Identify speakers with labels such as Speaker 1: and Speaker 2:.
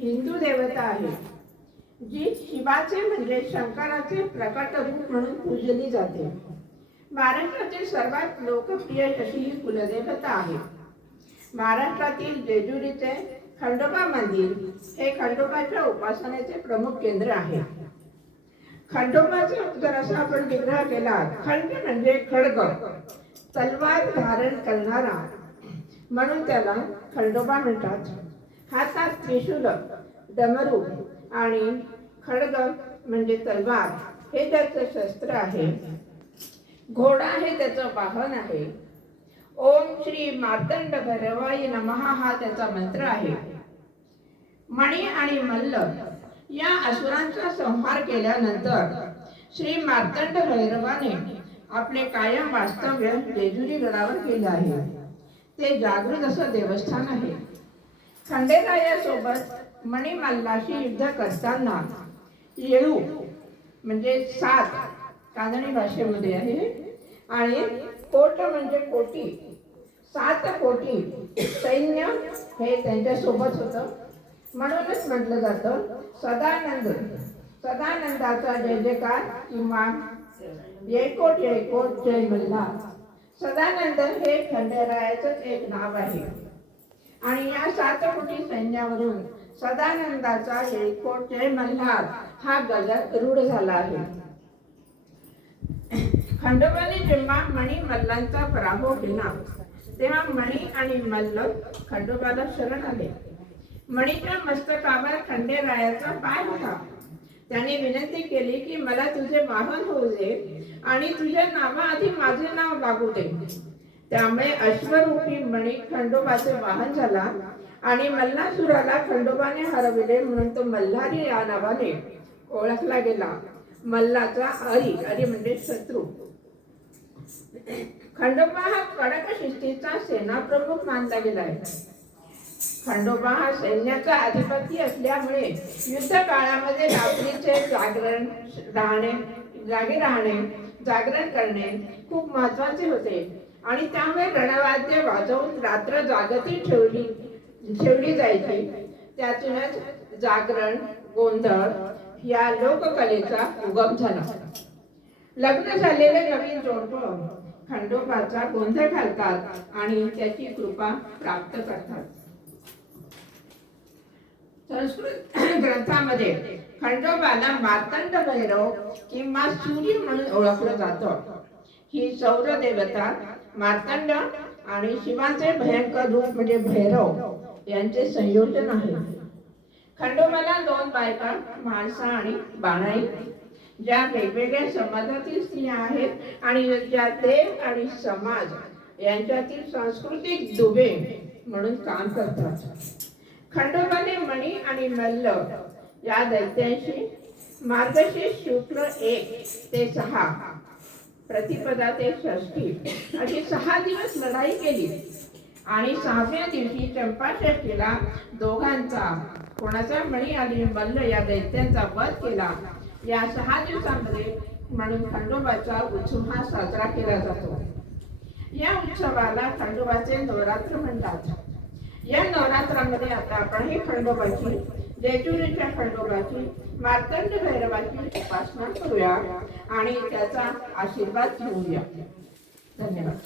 Speaker 1: हिंदू देवता आहे जी शिवाचे म्हणजे शंकराचे प्रकट रूप म्हणून पूजली जाते. महाराष्ट्रातील सर्वात लोकप्रिय अशी ही कुलदेवता आहे महाराष्ट्रातील जेजुरीचे खंडोबा मंदिर हे खंडोबाच्या उपासनेचे प्रमुख केंद्र आहे. खंडोबाचा जर असा आपण विग्रह केला खंड म्हणजे खडग तलवार धारण करणारा. म्हणून त्याला खंडोबा म्हणतात. हातात त्रिशूल डमरू आणि खडग म्हणजे तलवार हे त्याचं शस्त्र आहे. घोडा हे त्याचं वाहन आहे. ओम श्री मार्तंड भैरवाय नमहा हा त्याचा मंत्र आहे. मणी आणि मल्ल या असुरांचा संहार केल्यानंतर श्री मार्तंड भैरवाने आपले कायम वास्तव्य जेजुरी गडावर केले आहे. ते जागृत असं देवस्थान आहे. खंडेरायासोबत मणिमल्लाशी युद्ध करताना येळू म्हणजे सात कानडी भाषेमध्ये आहे आणि कोट म्हणजे कोटी. सात कोटी सैन्य हे त्यांच्यासोबत होतं. म्हणूनच म्हटलं जातं सदानंद. सदानंदाचा जय जयकार किंवा येकोट येकोट जय मल्ला सदानंद हे खंडेरायाचंच एक नाव आहे. आणि या सात कोटी सैन्यावरून सदानंदाचा येकोट जय मल्हार हा गजर रूढ झाला आहे. खंडोबाने जेव्हा मणी मल्लांचा पराभव केला तेव्हा मणी आणि मल्ल खंडोबाला शरण आले. मणीच्या मस्तकावर खंडेरायाचा पाय होता. त्याने विनंती केली की मला तुझे वाहन होऊ दे आणि तुझ्या नावाआधी माझे नाव लागू दे. त्यामुळे अश्वरूपी मणी खंडोबाचे वाहन झाला आणि मल्लासुराला खंडोबाने हरविले म्हणून तो मल्हारी या नावाने ओळखला गेला. मल्लाचा अरी अरी म्हणजे शत्रू. खंडोबा हा कडक शिस्तीचा सेनाप्रमुख मानला गेला आहे. खंडोबा हा सैन्याचा अधिपती असल्यामुळे युद्ध काळामध्ये रात्रीचे जागरण राहणे जागे राहणे जागरण करणे खूप महत्त्वाचे होते. आणि त्यामुळे रणवाद्य वाजवून रात्र जागती ठेवली ठेवली जायची. त्यातूनच जागरण गोंधळ या लोककलेचा उगम झाला. लग्न झालेले नवीन जोडपं खंडोबाचा गोंधळ घालतात आणि त्याची कृपा प्राप्त करतात. संस्कृत ग्रंथामध्ये खंडोबाला मार्तंड भैरव किंवा सूर्य म्हणून ओळखलं जातं. ही सौर देवता मार्तंड आणि शिवाचे भयंकर रूप म्हणजे भैरव यांचे संयोजन आहे. खंडोबाला दोन बायका माणसा आणि बाणाई ज्या वेगवेगळ्या समाजातील स्त्रिया आहेत आणि ज्या देव आणि समाज यांच्यातील सांस्कृतिक दुबे म्हणून काम करतात. खंडोबाने मणी आणि मल्ल या दैत्यांशी मार्गशीर्ष शुक्ल एक ते सहा प्रतिपदा ते षष्ठी. अशी सहा दिवस लढाई केली. आणि सहाव्या दिवशी चंपाषष्टीला दोघांचा कोणाचा मणी आणि मल्ल या दैत्यांचा वध केला. या सहा दिवसांमध्ये म्हणून खंडोबाचा उत्सव हा साजरा केला जातो. या उत्सवाला खंडोबाचे नवरात्र म्हणतात. या नवरात्रामध्ये आता आपण हे खंडोबाची जेजुरीच्या खंडोबाची मार्तंड भैरवाची उपासना करूया आणि त्याचा आशीर्वाद घेऊया. धन्यवाद.